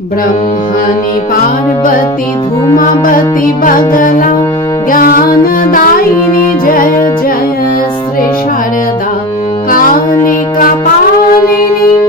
ब्रह्मणि पार्वती धूमवति बगला ज्ञानदायिनी जय जय श्री शारदा।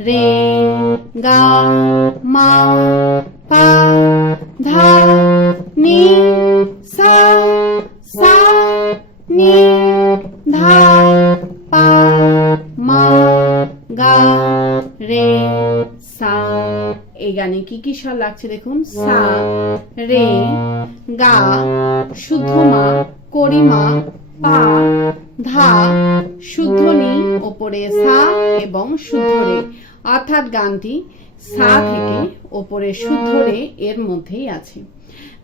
রে গা মা পা ধা নি সা সা নি ধা পা মা গা রে সা। এই গানে কি কি স্বর লাগছে দেখুন? সা, রে, গা, শুদ্ধ মা করিমা পা, ধা, শুদ্ধ নি, ওপরে সা এবং শুদ্ধ রে। অর্থাৎ গানটি সা থেকে ওপরে শুদ্ধ রে এর মধ্যেই আছে।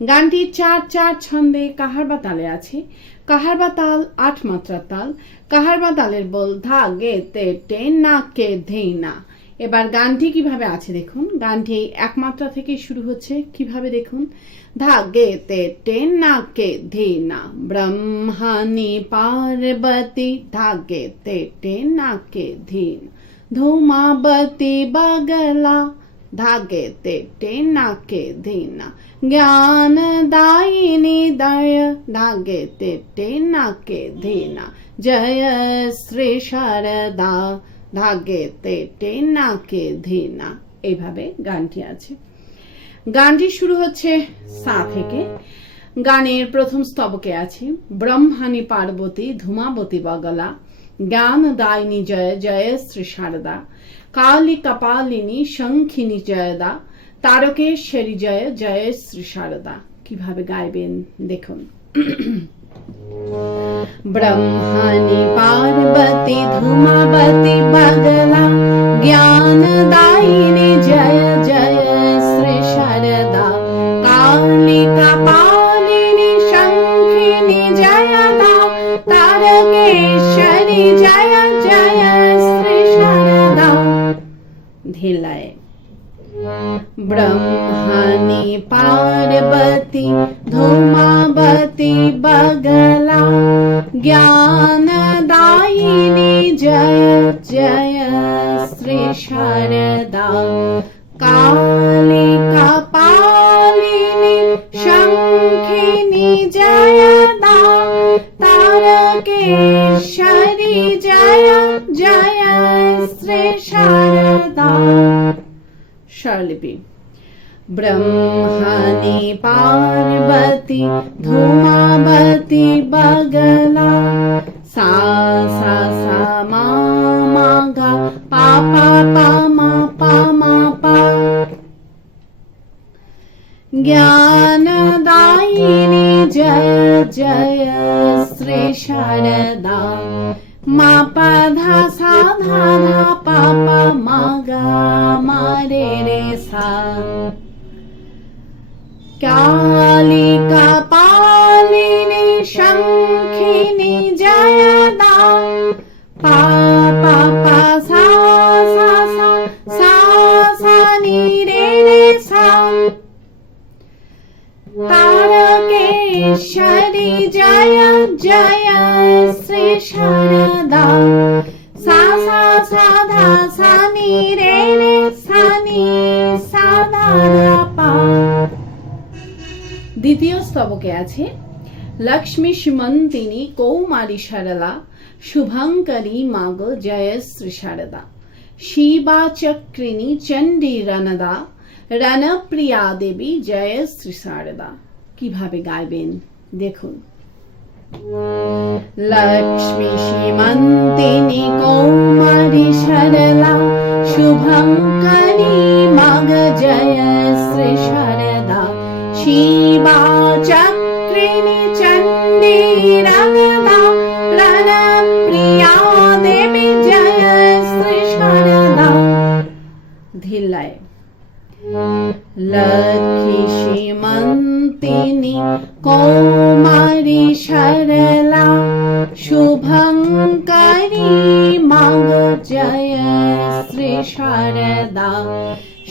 গানটি চার চার ছন্দে কাহার বা তালে আছে? কাহার বা তাল আট মাত্রার তাল। কাহার বা তালের বল ধা গে তে টে না কে ধে না। এবার গানটি কীভাবে আছে দেখুন। গানটি এই এক মাত্রা থেকে শুরু হচ্ছে কীভাবে দেখুন? ধা গে তে টে না কে ধে না। ব্রহ্মানি পার্বতী ধা গে তে টে না কে ধে না। ধূমাবতী বগলা धागे ते टेना के धीना ज्ञान दायिनी दय धागे ते टेना के धीना जय শ্রী শারদা ধাগে তে টেনা কে ধীনা এইভাবে গানটি আছে গানটি শুরু হচ্ছে সা থেকে গানের প্রথম স্তবকে আছে ব্রহ্মানি পার্বতী ধূমাবতী বগলা জ্ঞান দায়িনী জয় জয় শ্রী শারদা কালী কপালিনী শঙ্খিনী জয়দা তারকেশ্বরী জয় জয় শ্রী শারদা কীভাবে গাইবেন? দেখুন। ব্রহ্মানি পার্বতী, ধূমাবতী বগলা জ্ঞান দায়িনী জয় জয় শ্রী শারদা কপালিনী শঙ্খিনী তারকেশ্বরী জয় জয় শ্রী শারদা ধিলায় ব্রহ্মানি পার্বতী ধূমাবতী বগলা জ্ঞানদায়িনী জয় জয় শ্রী শারদা কালী शालिपि। ब्रह्मणि पार्वती धूमावती बगला सा सा सा मा मा गा पा पा पा मा पा मा पा। ज्ञानदायिनी जय जय श्री शारदा। मा पा धा सा धा धा पा पा मा गा मा रे रे सा। कालिका पालिनी शङ्खिनी जयदा पा पा पा सा सा सा सा सा नि रे रे सा। तारकेश्वरी जय जय সারা দাও সা সা সা, ধা, সা নি রে রে, সা নি সা, ধা পা। দ্বিতীয় স্তবকে আছে, লক্ষ্মী সুমন্তিনী শুভঙ্করী মাগ জয় শ্রী সারদা, শিবা চক্রিণী চণ্ডী রণদা, রণপ্রিয়া দেবী জয় শ্রী সারদা। কীভাবে গাইবেন? দেখুন। লক্ষ্মী সীমন্তিনী কৌমারী সরলা শুভঙ্করী মাগ জয় শ্রী শারদা শিবা চক্রিণী চণ্ডী রণদা রণপ্রিয়া দেবী জয় শ্রী শারদা ধিল্লায় তিনি কৌমারি সরলা, শুভঙ্করী মাগ জয় শ্রী শারদা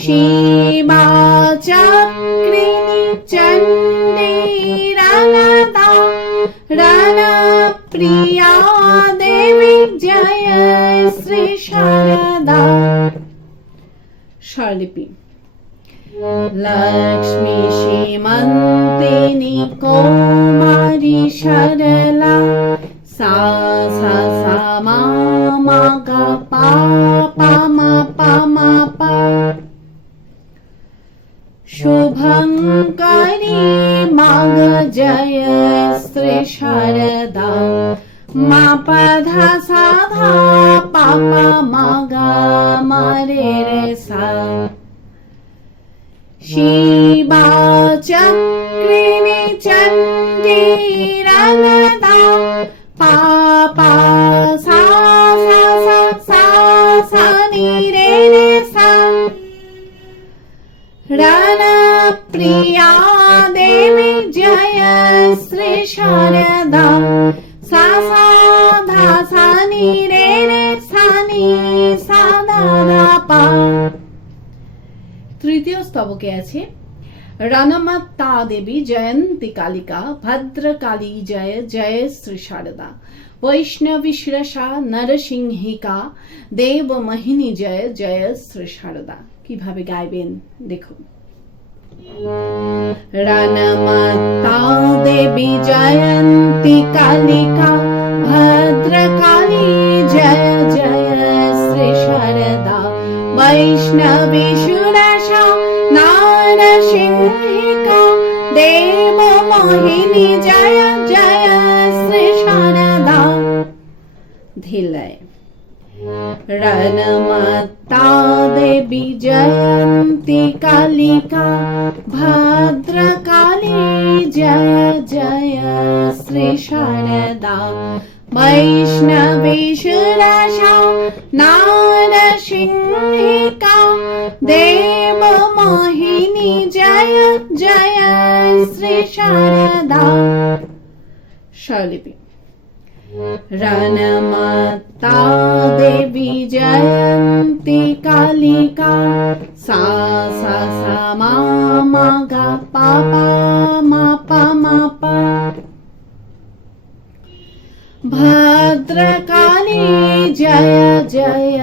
শিবা চক্রিণী চণ্ডী রানদা রান প্রিয়া দেবী জয় শ্রী শারদা স্বরলিপি। লক্ষ্মী সীমন্তিনি কৌমারি সরলা সা সা সা মা মা গা পা পা মা পা মা পা শুভঙ্করী মাগ জয় শ্রী শারদা মা পাধা সাধা পাপা মাগা মারে রে সা শিবা চক্রিণী शिबा चक्रिणी चन्द्री रङ्गता पापा सा सा रेण सा। रणप्रिया देवी जय श्री शारदा। स साधा स नी रेण स नी सा তৃতীয় স্তবকে আছে রণমাতা দেবী জয়ন্তী কালিকা, ভদ্রকালী জয় জয় শ্রী শারদা, বৈষ্ণবী শিরসা, নরসিংহিকা, দেব মোহিনী জয় জয় শ্রী শারদা। কীভাবে গাইবেন? দেখুন। রণমাতা দেবী জয়ন্তী কালিকা, ভদ্রকালী জয় জয় শ্রী শারদা, বৈষ্ণবী शिंिका देव मोहिनी, जय जय श्री शारदा। धिलय। रणमत्ता देवी जयंती कालिका भद्र काली जय जय श्री शारदा। वैष्णवेशराशा देव देवमोहि मोहिनी जय जय श्री शारदा शैलिपि रणमाता देवी जयन्ती कालिका सा सा सा मा मा गा पा पा मा पा मा पा भद्रकाली जय जय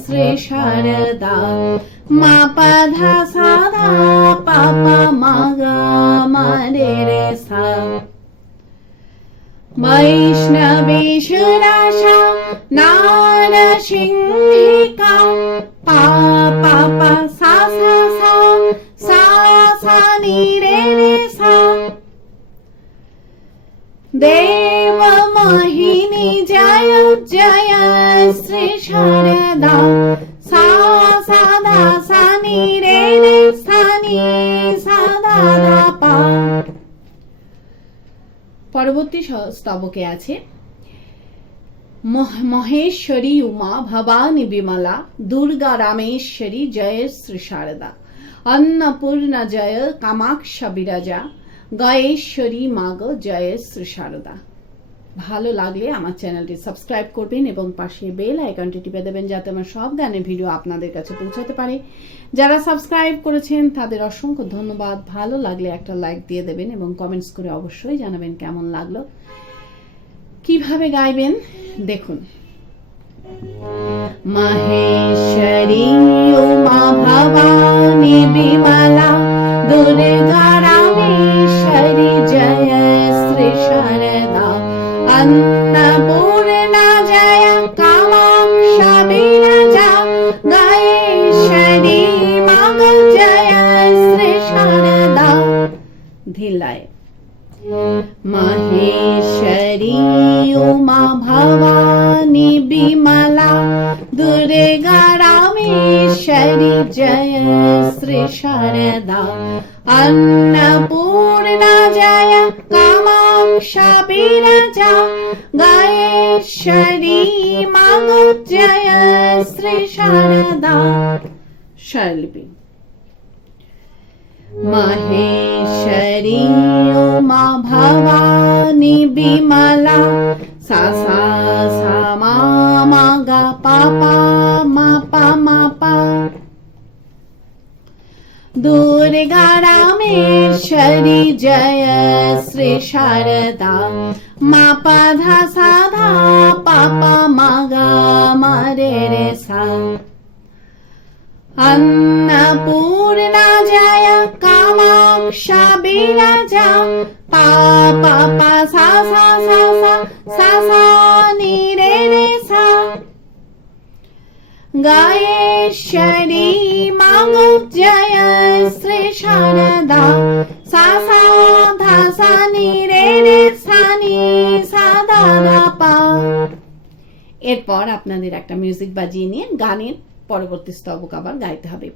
श्री शारदा मा पा धा सा धा पा पा मा गा मा रे পরবর্তী স্তবকে আছে মহেশ্বরী উমা, ভবানী বিমলা, দুর্গা রামেশ্বরী, জয় শ্রী শারদা। অন্নপূর্ণা জয় কামাক্ষা বিরাজা, গয়েশ্বরী মাগ, জয় শ্রী শারদা। ভালো লাগলে আমার চ্যানেলটি সাবস্ক্রাইব করবেন এবং পাশে বেল আইকনটি টিপে দেবেন যাতে আমার সব গানের ভিডিও আপনাদের কাছে পৌঁছাতে পারে। যারা সাবস্ক্রাইব করেছেন, তাদের অসংখ্য ধন্যবাদ। ভালো লাগলে একটা লাইক দিয়ে দেবেন এবং কমেন্টস করে অবশ্যই জানাবেন কেমন লাগল। কীভাবে গাইবেন? দেখুন। মহেশ্বরী উমা ভবানী বিমলা, দুর্গা अन्नपूर्णा जय कामाक्षा विरजा गयेश्वरी मग जय श्री शारदा धिलाय महेश्वरी उमा भवानी विमला दुर्गा रामेश्वरी जय श्री शारदा अन्नपूर्णा मग जय श्री शारदा शैलपी महेश्वरी उमा भवानी विमला। सा सा सा मा मा गा पा पा मा पा मा पा। दुर्गा रामेश्वरी जय श्री शारदा मा पा धा सा धा पा पा मा गा मा रे रे सा अन्नपूर्णा जय कामाक्षा बिराजा पा पा पा सा सा सा सा सा सा नी रे रे सा गायेश्वरी मागो जय श्री शारदा सा सा धा सा नी রে রে এরপর আপনাদের একটা মিউজিক বাজিয়ে নিয়ে গানের পরবর্তী স্তবক আবার গাইতে হবে।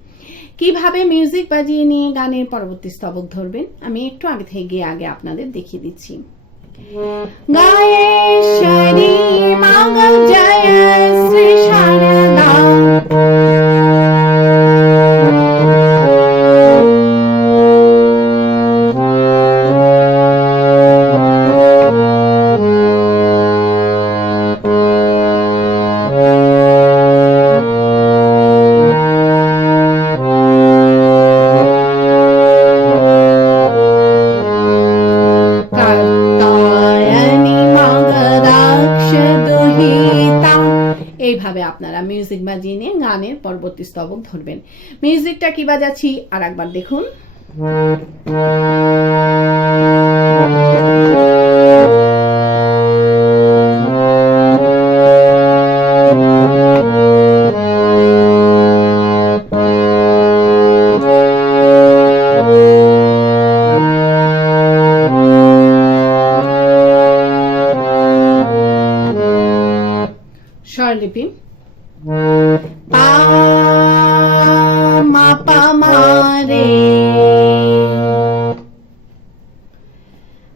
কীভাবে মিউজিক বাজিয়ে নিয়ে গানের পরবর্তী স্তবক ধরবেন? আমি একটু আগে থেকে গিয়ে আগে আপনাদের দেখিয়ে দিচ্ছি। গায়েশ্বরী মঙ্গল জয় শ্রী শারদা এইভাবে আপনারা মিউজিক বাজিয়ে নিয়ে গানের পরবর্তী স্তবক ধরবেন। মিউজিকটা কি বাজাচ্ছি? আর একবার দেখুন।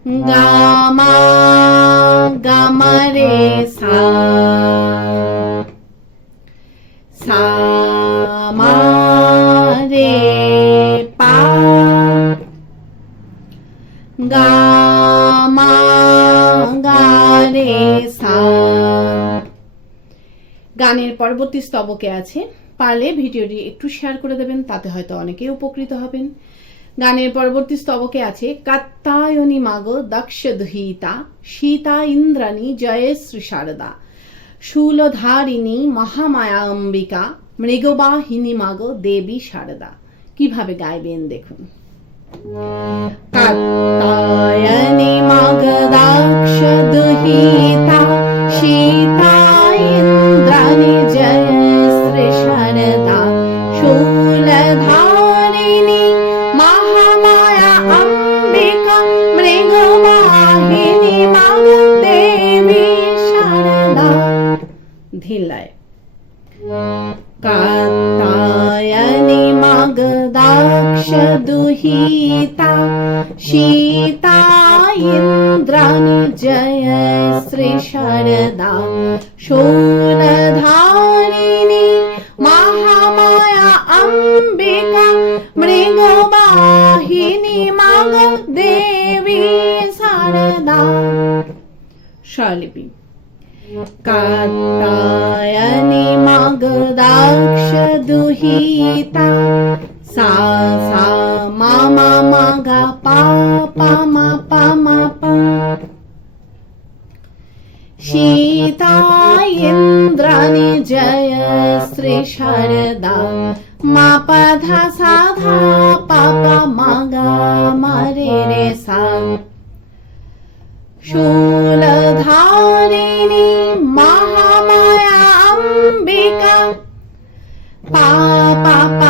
গা মা গা মা রে সা রে পা সা গানের পরবর্তী স্তবকে আছে। পারলে ভিডিওটি একটু শেয়ার করে দেবেন, তাতে হয়তো অনেকেই উপকৃত হবেন। গানের পরবর্তী স্তবকে আছে, কাত্তায়নী মাগ দক্ষ ধীতা সীতা ইন্দ্রাণী জয় শ্রী শারদা, শূলধারিণী মহামায়া অম্বিকা মৃগবাহিনী মাগ দেবী শারদা। কীভাবে গাইবেন দেখুন। मृगवाहिनी मग देवी शारदा। शालिपी कात्तायनि मगदाक्ष दुहिता। सा सा, मा मा मा पा पा, मा पा मा, पा। सीता इन्द्राणि जय श्री शारदा। मा पा धा सा धा पा पा मा गा मा रे रे सा शूलधारिणी महामाया अम्बिका पा पा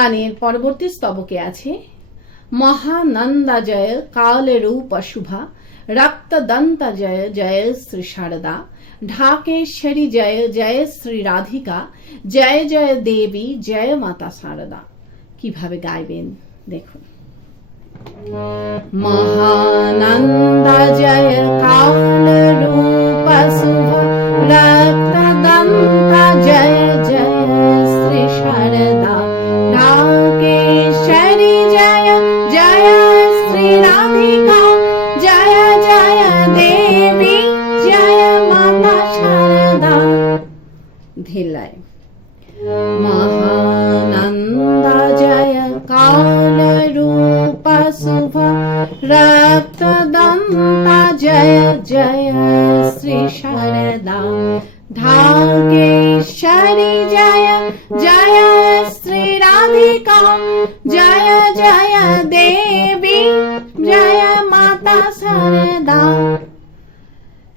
গানের পরবর্তী স্তবকে আছে, মহানন্দা জয়, কাল রূপ শুভা রক্তদন্ত জয় জয় শ্রী শারদা ঢাকেশ্বরী জয় জয় শ্রী রাধিকা, জয় জয় দেবী, জয় মাতা শারদা। কীভাবে গাইবেন? দেখুন। মহানন্দা জয়, কালে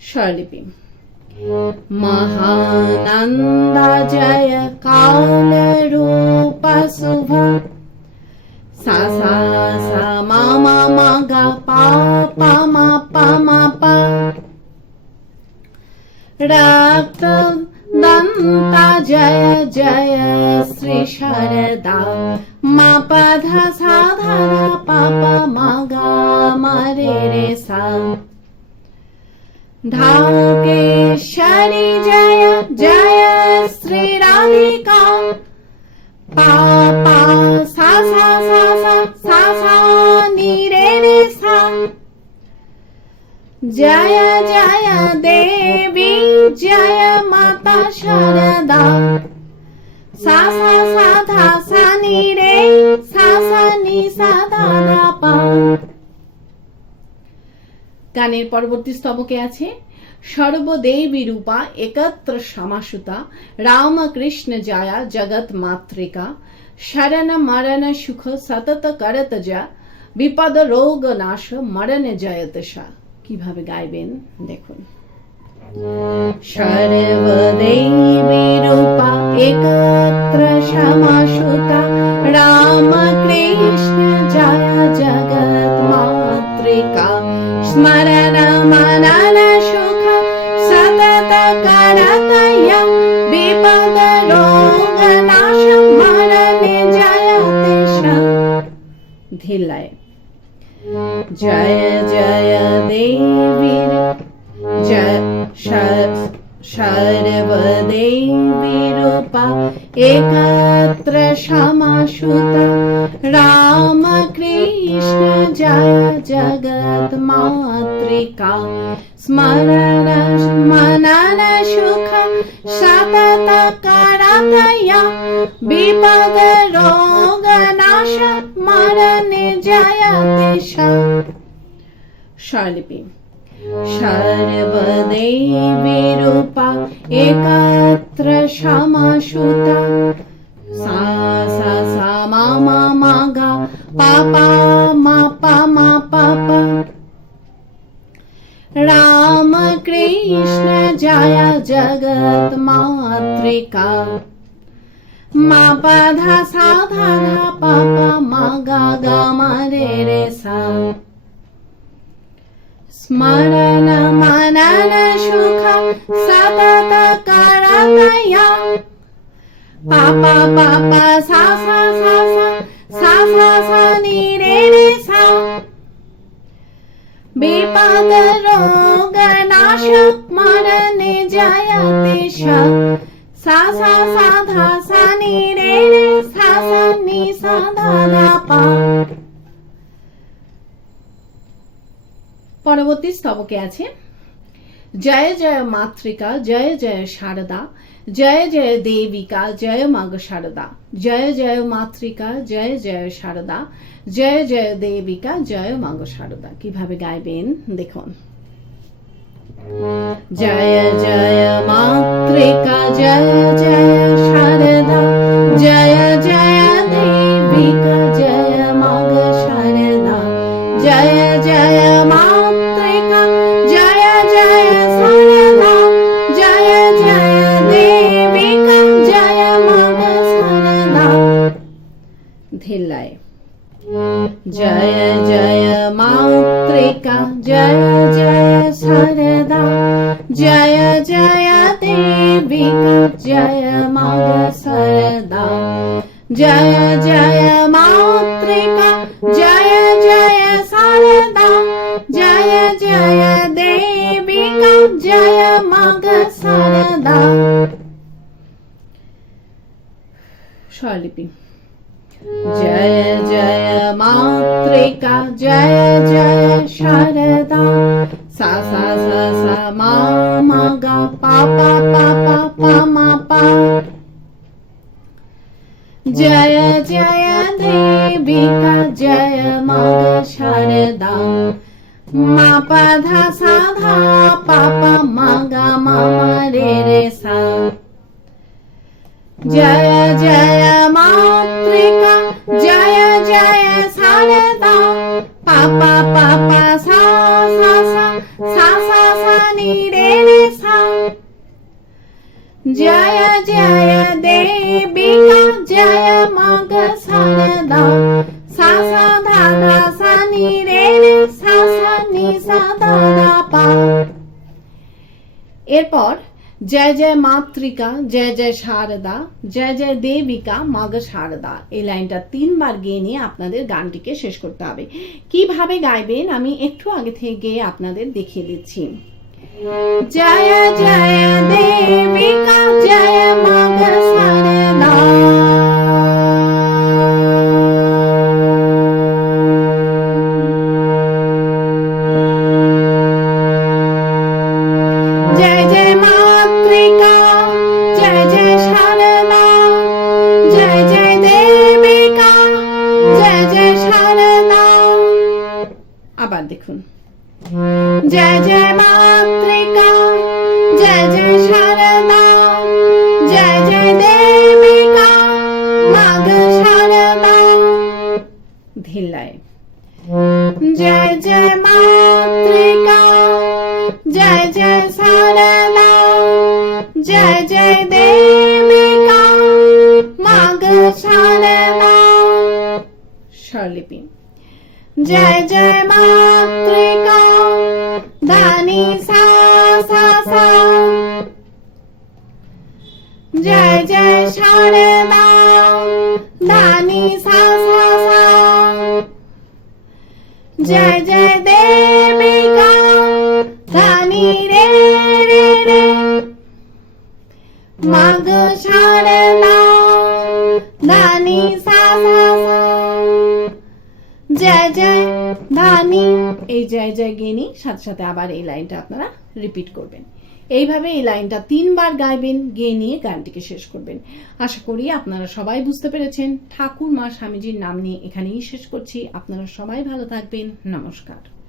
স্বরলিপি। মহানন্দ জয় কাল রূপ শুভ। সা সা মা মা পা মা পা মা, পা। রাত দন্তা জয় জয় শ্রী শরদা। মা সাধা পাপা মা, গা, মা, রে রে, সা। मा रे रे सा ढाकेश्वरी जय जय श्री राधिका पा पा सा सा सा सा सा सा नी रे रे सा जय जय देवी जय माता शारदा सा सा सा धा सा नी रे सा सा नी सा ধা গানের পরবর্তী স্তবকে আছে, সর্বদেবী রূপা একত্র সমাসুতা, রামকৃষ্ণ জায়া জগৎ মাতৃকা, শরণ মরণ সুখ সতত করত যা, বিপদ রোগ নাশ মরণ জয়ত সা। কীভাবে গাইবেন? দেখুন। সর্বদেবী রূপা একত্র সমাসুতা, রামকৃষ্ণ জয় জগৎ স্মরণ মনন সুখ সতত করতয় বিপদ রোগ নাশ মরণ জয়তে মরণ জয়তে স্বরলিপি সর্বদেবী রূপা একত্র সমাসুতা সা সা সা মা মা মা গা পা পা মা পা মা পা পা রাম কৃষ্ণ জয় জগৎ মাতৃকা মা পা ধা সা ধা ধা পা পা মা গা গা মা রে রে সা স্মরণ মনন সুখ সতত করতয় পাপা পাপা সা সা সা সা সা সা সা নি রে রে সা বিপদ রোগ নাশ মরণ জয়তে সা সা স্তবকে আছে, জয় জয় মাতৃকা, জয় জয় শারদা, জয় জয় দেবিকা, জয় মাগ শারদা, জয় জয় মাতৃকা, জয় জয় শারদা, জয় জয় দেবিকা, জয় মাগ শারদা। কীভাবে গাইবেন? দেখুন। জয় জয় মাতৃকা জয় জয় শারদা জয় জয় দেবিকা जय जय देविका जय माग सरदा जय जय मातृका जय जय शारदा जय जय देविका जय माग शारदा স্বরলিপি জয় জয় মাতৃকা জয় জয় শারদা সা সা সা সা মা মা গা পা পা পা পা পা মা পা জয় জয় দেবিকা জয় মা গা শারদা মা পা ধা সা ধা পা পা মা গা মা মা রে রে সা জয় জয় মাতৃকা জয় জয় শারদা পাপা পাপা সা সা সা সা সা সা নি রে রে ধা ধা, সা, নি, রে রে, সা সা, নি, সা দা দা পা। এরপর জয় জয় মাতৃকা, জয় জয় শারদা, জয় জয় দেবিকা, মাগ শারদা। এই লাইনটা তিনবার গেয়ে নিয়ে আপনাদের গানটিকে শেষ করতে হবে। কীভাবে গাইবেন আমি একটু আগে থেকে গিয়ে আপনাদের দেখিয়ে দিচ্ছি। জয় দেবিকা জয় মাগ শারদা জয় জয় মাতৃকা, জয় জয় শারদা জয় জয় দেবিকা জয় জয় শারদা আবার দেখুন। জয় জয় জয় জয় শারদা দানি জয় জয় দেবিকা রে রে রে। ধানি জয় জয় ধানি এই জয় জয় সাথে সাথে আবার এই লাইনটা আপনারা রিপিট করবেন। এইভাবে এই লাইনটা তিনবার গাইবেন, গেয়ে নিয়ে গানটিকে শেষ করবেন। আশা করি আপনারা সবাই বুঝতে পেরেছেন। ঠাকুর মা স্বামীজির নাম নিয়ে এখানেই শেষ করছি। আপনারা সবাই ভালো থাকবেন। নমস্কার।